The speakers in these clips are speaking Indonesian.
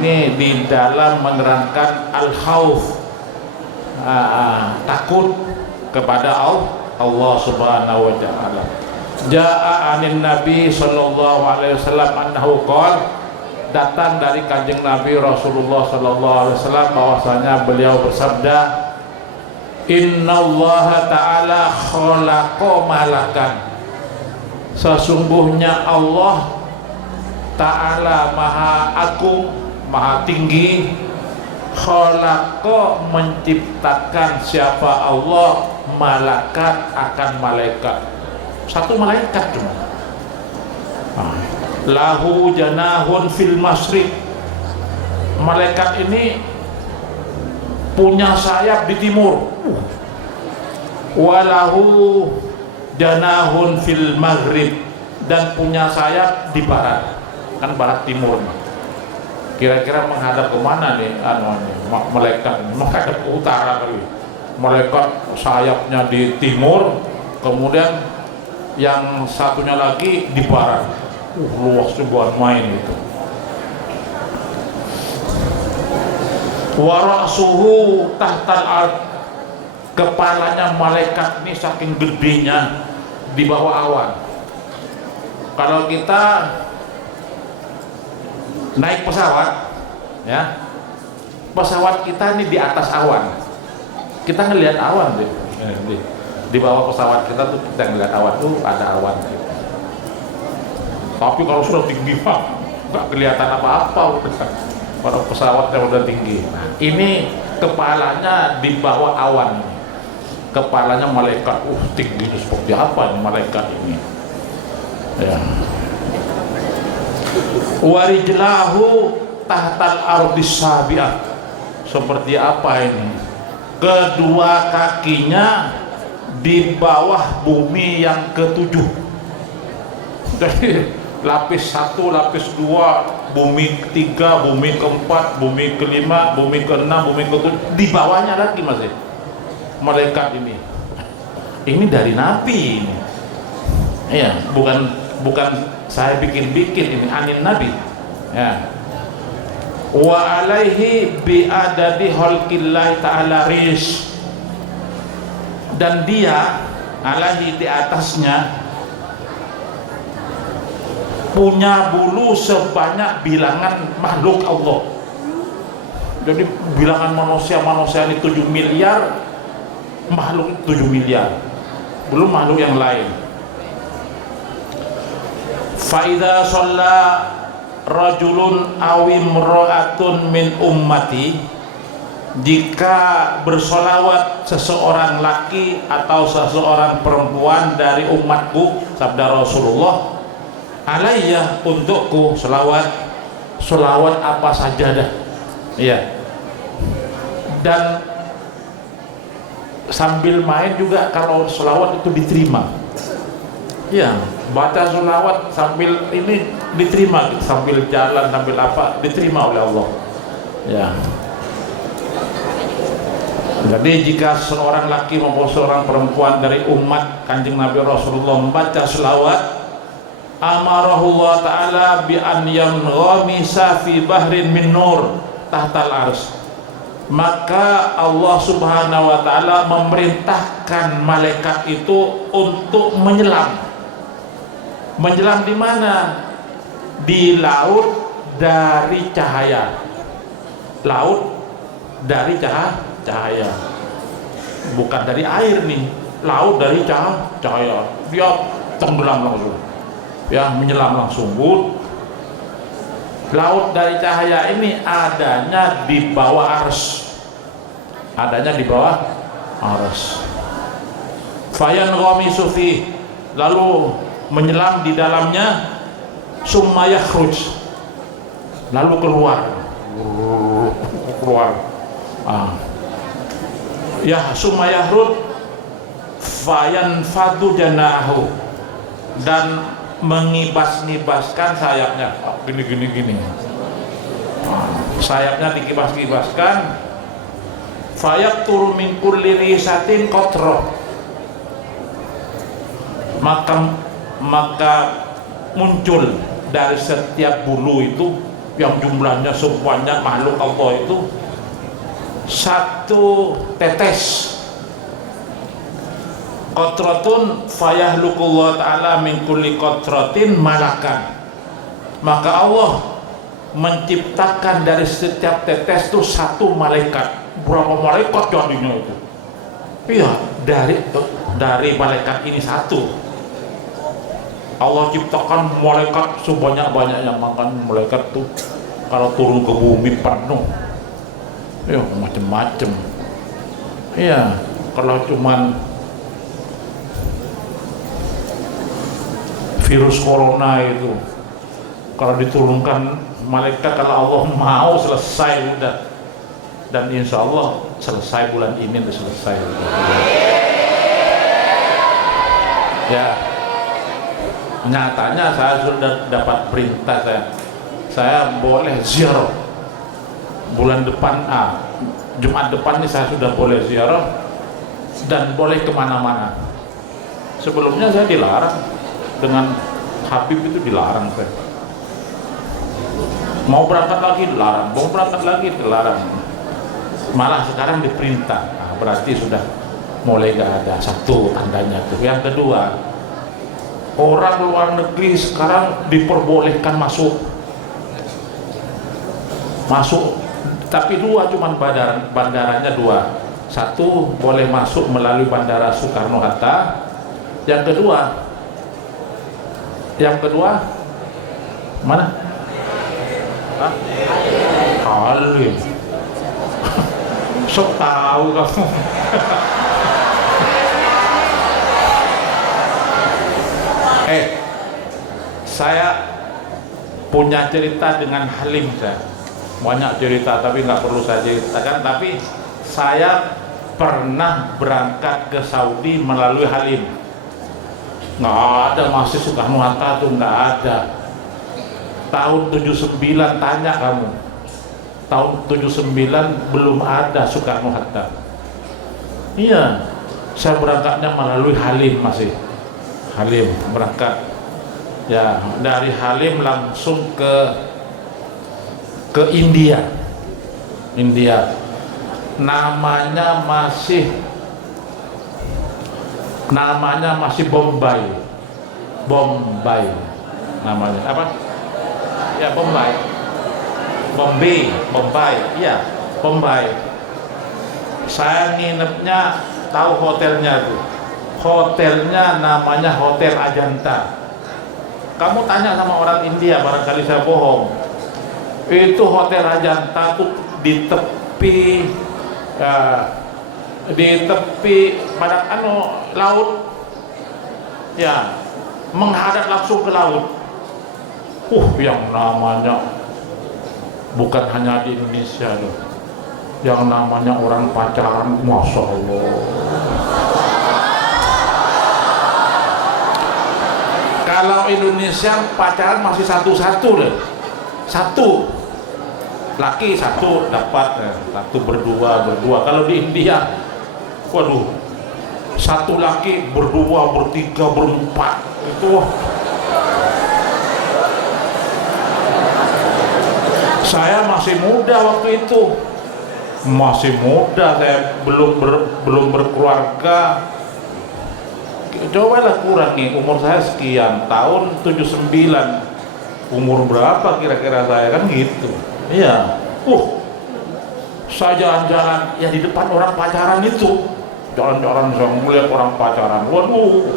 ini di dalam menerangkan al-khauf, takut kepada Allah Subhanahu wa taala. Jaa anin Nabi sallallahu alaihi wasallam annahu qala, datang dari kanjeng Nabi Rasulullah sallallahu alaihi wasallam bahwasanya beliau bersabda, innallaha ta'ala khalaqa malakan, sesungguhnya Allah Ta'ala maha agung, maha tinggi, khalaqa menciptakan siapa Allah, malakan akan malaikat, satu malaikat cuma. Lahu janahun fil masriq, malaikat ini punya sayap di timur. Walahu janahun fil maghrib, dan punya sayap di barat. Kan barat timur, kira-kira menghadap kemana nih malaikat? Menghadap ke utara kali. Malaikat sayapnya di timur, kemudian yang satunya lagi di barat. Luas buat main itu. Wa ra'suhu tahtal ard, kepalanya malaikat ini saking gedenya di bawah awan. Kalau kita naik pesawat, ya, pesawat kita ini di atas awan, kita ngelihat awan deh. Di bawah pesawat kita tuh kita ngelihat awan tuh, ada awan. Tapi kalau sudah tinggi pak, nggak kelihatan apa-apa udah. Kalau pesawatnya udah tinggi. Nah, ini kepalanya di bawah awan. Kepalanya malaikat, tinggi itu seperti apa ini malaikat ini? Ya. Warijlahu tahtal ardis sabi'ah, seperti apa ini? Kedua kakinya di bawah bumi yang ketujuh. Jadi lapis 1, lapis 2, bumi ketiga, bumi keempat, bumi kelima, bumi keenam, bumi ketujuh, di bawahnya lagi masih malaikat ini. Ini dari Nabi ini. Ya, bukan saya bikin-bikin, ini anin Nabi. Ya. Wa alaihi bi adadi khalqillahi ta'ala rish, dan dia alaihi di atasnya punya bulu sebanyak bilangan makhluk Allah. Jadi bilangan manusia ini 7 miliar, makhluk 7 miliar, belum makhluk yang lain. Faida shalla rajulun awim ro'atun min ummati, jika bersolawat seseorang laki atau seseorang perempuan dari umatku, sabda Rasulullah, alayya, untukku selawat apa saja dah, iya. Dan sambil main juga kalau selawat itu diterima. Ya, baca sholawat sambil ini diterima, sambil jalan, sambil apa, diterima oleh Allah. Ya. Jadi jika seorang laki maupun seorang perempuan dari umat Kanjeng Nabi Rasulullah membaca sholawat, amarahullah ta'ala bi an yamghamisa fi bahrin min nur tahtal ars, maka Allah Subhanahu wa ta'ala memerintahkan malaikat itu untuk menyelam. Menyelam di mana? Di laut dari cahaya. Laut dari cahaya. Bukan dari air nih. Laut dari cahaya. Dia tenggelam langsung. Ya, menyelam langsung. Laut dari cahaya ini adanya di bawah ars. Adanya di bawah ars. Fayan ghamisu fi, lalu menyelam di dalamnya, summa yakhruj, lalu keluar. Ya, summa yakhruj fayan fadu janahu, dan mengibas-ngibaskan sayapnya, gini. Sayapnya dikibas-kibaskan, fayak turu min kulli risatin qatrah, maka muncul dari setiap bulu itu yang jumlahnya sebanyak makhluk Allah itu, satu tetes qatratun fayahlukullah ta'ala min kulli qatratin malakan, maka Allah menciptakan dari setiap tetes itu satu malaikat. Berapa malaikat jadinya itu? Iya, dari malaikat ini satu Allah ciptakan malaikat sebanyak-banyaknya. Makan malaikat tuh kalau turun ke bumi penuh, ya macem-macem. Iya, kalau cuman virus corona itu, kalau diturunkan malaikat, kalau Allah mau selesai udah. Dan insya Allah selesai bulan ini, udah selesai. Ya, nyatanya saya sudah dapat perintah, saya boleh ziarah bulan depan, Jumat depan ini saya sudah boleh ziarah dan boleh kemana-mana. Sebelumnya saya dilarang, dengan Habib itu dilarang saya. Mau berangkat lagi dilarang, mau berangkat lagi dilarang. Malah sekarang diperintah. Berarti sudah mulai gak ada. Satu tandanya tuh. Yang kedua, orang luar negeri sekarang diperbolehkan masuk, tapi dua, cuman bandaranya dua. Satu boleh masuk melalui bandara Soekarno Hatta. Yang kedua mana? Halim. Sok tahu kamu. Saya punya cerita dengan Halim, saya banyak cerita tapi nggak perlu saya ceritakan. Tapi saya pernah berangkat ke Saudi melalui Halim. Nggak ada, masih Soekarno Hatta tuh nggak ada. Tahun 79 tanya kamu, tahun 79 belum ada Soekarno Hatta. Iya, saya berangkatnya melalui Halim, masih Halim berangkat. Ya, dari Halim langsung ke India. Namanya masih Bombay namanya apa ya, Bombay, iya, Bombay. Saya nginepnya, tahu hotelnya tuh, hotelnya namanya Hotel Ajanta. Kamu tanya sama orang India, barangkali saya bohong. Itu Hotel Ajanta tuh di tepi pada laut, ya, menghadap langsung ke laut. Yang namanya bukan hanya di Indonesia loh, yang namanya orang pacaran, masya Allah. Kalau Indonesia pacaran masih satu-satu deh, satu laki satu dapat, satu berdua. Kalau di India, waduh, satu laki berdua, bertiga, berempat, itu. Saya masih muda waktu itu, saya belum berkeluarga. Cobalah kurangi umur saya sekian, tahun 79, umur berapa kira-kira saya, kan gitu. Iya, saya jalan-jalan ya di depan orang pacaran itu, jalan-jalan saya melihat orang pacaran, waduh,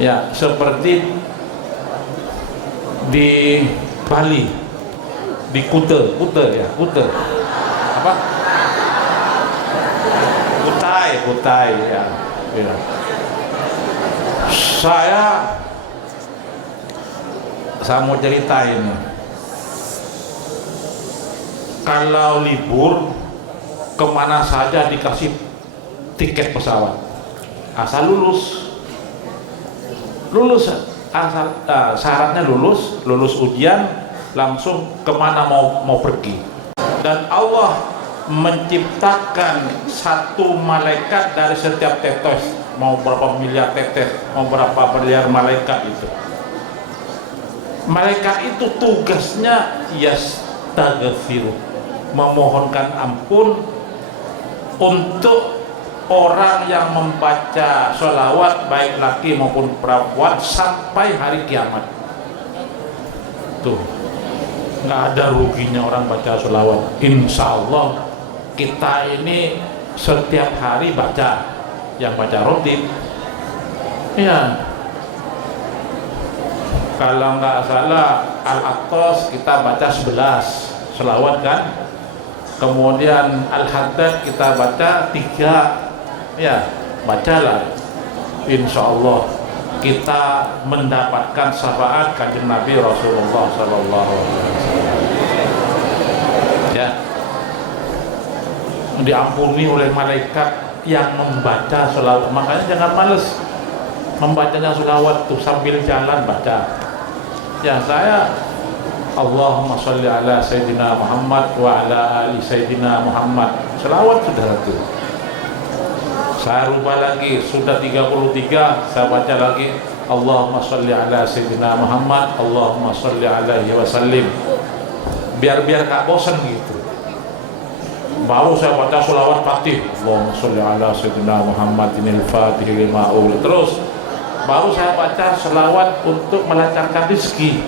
ya seperti di Bali, di Kuta apa? Kutai ya. Saya mau ceritain, kalau libur kemana saja dikasih tiket pesawat, asal lulus asal syaratnya lulus ujian, langsung kemana mau pergi. Dan Allah menciptakan satu malaikat dari setiap tetes, mau berapa miliar tetes, mau berapa miliar malaikat itu. Malaikat itu tugasnya yastaghfiru, memohonkan ampun untuk orang yang membaca sholawat baik laki maupun perempuan sampai hari kiamat. Tuh, nggak ada ruginya orang baca sholawat. Insya Allah kita ini setiap hari baca, yang baca rotib ya, kalau nggak salah Al-Aqtas kita baca 11 sholawat kan, kemudian Al-Haddad kita baca 3 ya, bacalah, insya Allah kita mendapatkan syafaat kanjeng Nabi Rasulullah Sallallahu Alaihi Wasallam ya, diampuni oleh malaikat yang membaca sholawat. Makanya jangan males membacanya sholawat tuh, sambil jalan baca ya. Saya Allahumma sholli ala Sayyidina Muhammad wa ala ali Sayyidina Muhammad, sholawat sudah satu. Saya rubah lagi, sudah 33, saya baca lagi Allahumma sholli ala Sayyidina Muhammad, Allahumma sholli alaihi wasallim, biar gak bosan gitu. Baru saya baca sholawat Fatih, Allahumma sholli ala Sayyidina Muhammadinil Fatih lima ul. Terus baru saya baca sholawat untuk melancarkan rezeki,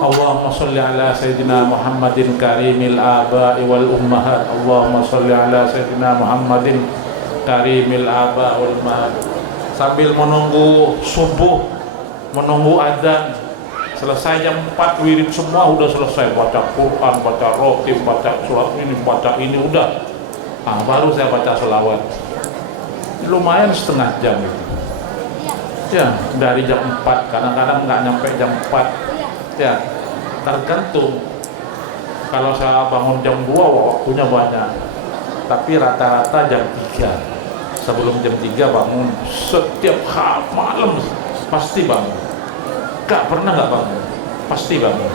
Allahumma sholli ala Sayyidina Muhammadin karimil aba'i wal ummahat, Allahumma sholli ala Sayyidina Muhammadin karimil aba' wal ummahat. Sambil menunggu subuh, menunggu adzan, selesai jam 4 wirid semua udah selesai, baca Quran, baca rotib, baca surat ini, baca ini udah. Nah, baru saya baca sholawat. Lumayan setengah jam itu. Ya, dari jam 4, kadang-kadang nggak nyampe jam 4. Ya, tergantung. Kalau saya bangun jam 2 waktunya banyak. Tapi rata-rata jam 3. Sebelum jam 3 bangun, setiap malam pasti bangun. Gak pernah gak bangun, pasti bangun.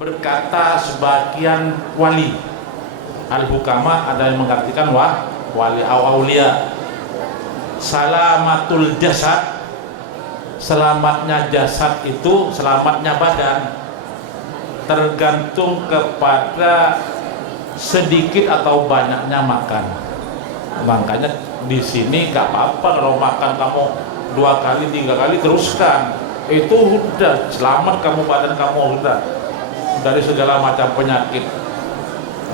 Berkata sebagian wali, al-hukama, ada yang mengartikan wali aulia, salamatul jasad, selamatnya jasad itu, selamatnya badan tergantung kepada sedikit atau banyaknya makan. Makanya di sini gak apa-apa kalau makan kamu 2 kali 3 kali teruskan, itu udah selamat kamu, badan kamu udah dari segala macam penyakit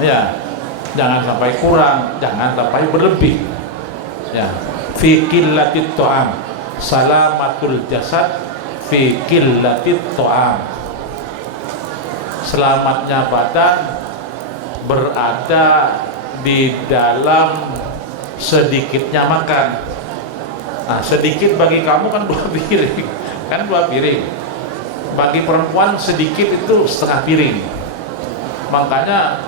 ya. Jangan sampai kurang, jangan sampai berlebih ya. Fi qillatit ta'am, salamatul jasad fi qillatit ta'am, selamatnya badan berada di dalam sedikitnya makan. Nah, sedikit bagi kamu kan 2 piring kan, 2 piring. Bagi perempuan sedikit itu setengah piring. Makanya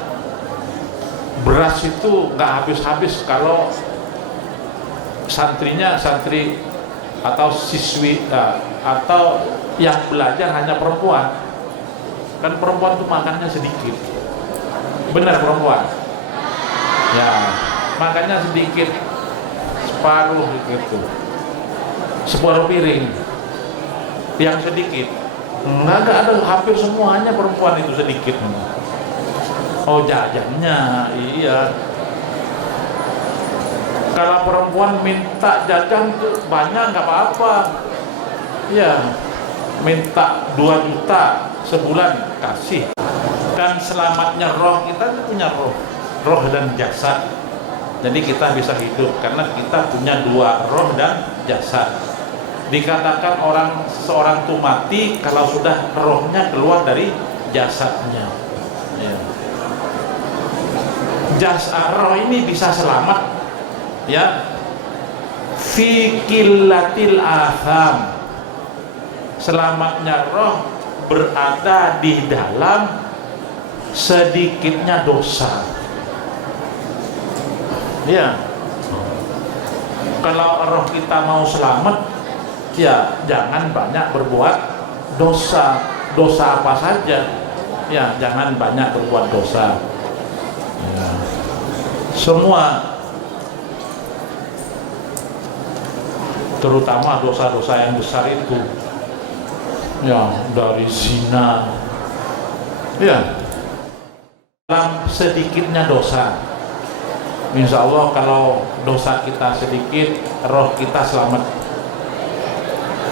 beras itu nggak habis-habis kalau santri atau siswi atau yang belajar hanya perempuan. Kan perempuan itu makannya sedikit, benar perempuan ya, makanya sedikit, separuh gitu, separuh piring yang sedikit. Nggak ada, hampir semuanya perempuan itu sedikit. Oh, jajannya iya. Kalau perempuan minta jajan banyak nggak apa-apa ya, minta 2 juta sebulan kasih. Kan selamatnya roh, kita punya roh dan jasad. Jadi kita bisa hidup karena kita punya 2 roh dan jasad. Dikatakan seorang itu mati kalau sudah rohnya keluar dari jasadnya ya. Roh ini bisa selamat ya, fi qillatil atham, selamatnya roh berada di dalam sedikitnya dosa ya. Kalau roh kita mau selamat ya, jangan banyak berbuat dosa. Dosa apa saja ya, jangan banyak berbuat dosa ya. Semua, terutama dosa-dosa yang besar itu ya, dari zina, ya, dalam sedikitnya dosa. Insya Allah kalau dosa kita sedikit, roh kita selamat.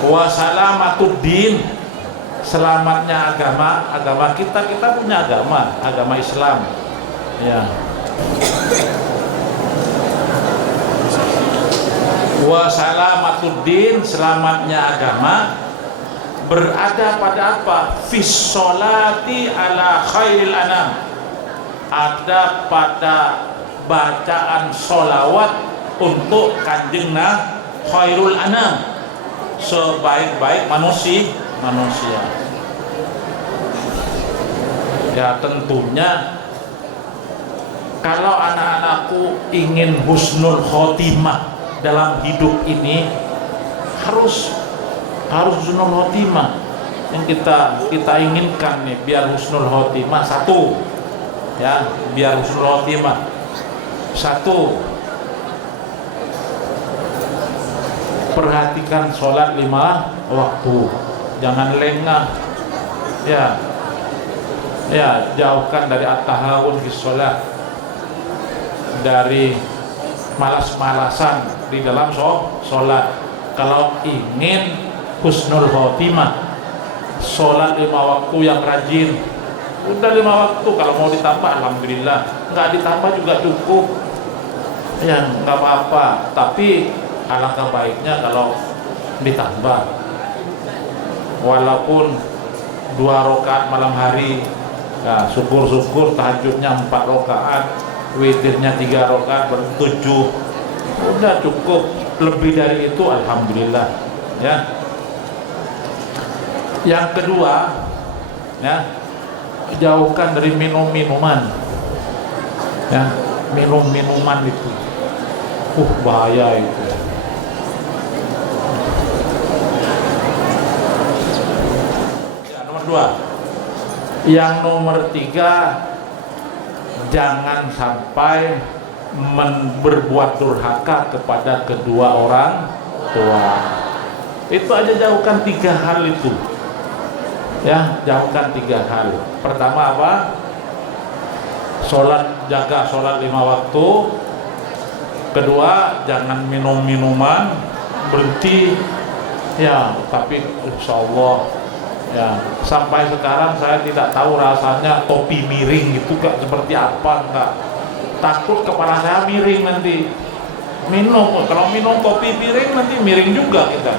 Wa salamatuddin, selamatnya agama kita punya agama Islam, ya. Wa salamatuddin, selamatnya agama berada pada apa? Fis sholati ala khairil anam, ada pada bacaan sholawat untuk kanjeng khairul anam, sebaik-baik manusia. Ya, tentunya kalau anak-anakku ingin husnul khotimah dalam hidup ini, harus husnul khotimah. Yang kita inginkan nih, biar husnul khotimah, satu, ya, biar husnul khotimah, satu, perhatikan sholat 5 waktu, jangan lengah, ya, jauhkan dari at-tahawun fi sholat, dari malas-malasan di dalam sholat. Kalau ingin husnul khotimah, sholat 5 waktu yang rajin. Udah 5 waktu, kalau mau ditambah alhamdulillah, nggak ditambah juga cukup, ya, nggak apa-apa. Tapi alangkah baiknya kalau ditambah, walaupun 2 rakaat malam hari, ya, syukur-syukur tahajudnya 4 rakaat, witirnya 3 rakaat, ber-7, udah cukup. Lebih dari itu alhamdulillah, ya. Yang kedua, ya, jauhkan dari minuman, ya, minuman itu, bahaya itu. Ya, nomor 2. Yang nomor 3, jangan sampai berbuat durhaka kepada kedua orang tua. Itu aja, jauhkan 3 hal itu, ya, jauhkan 3 hal. Pertama apa? Jaga sholat 5 waktu. Kedua, jangan minum minuman, berhenti, ya. Tapi insya Allah, ya, sampai sekarang saya tidak tahu rasanya topi miring itu gak seperti apa, enggak. Takut kepala saya miring nanti. Kalau minum kopi piring nanti miring juga kita.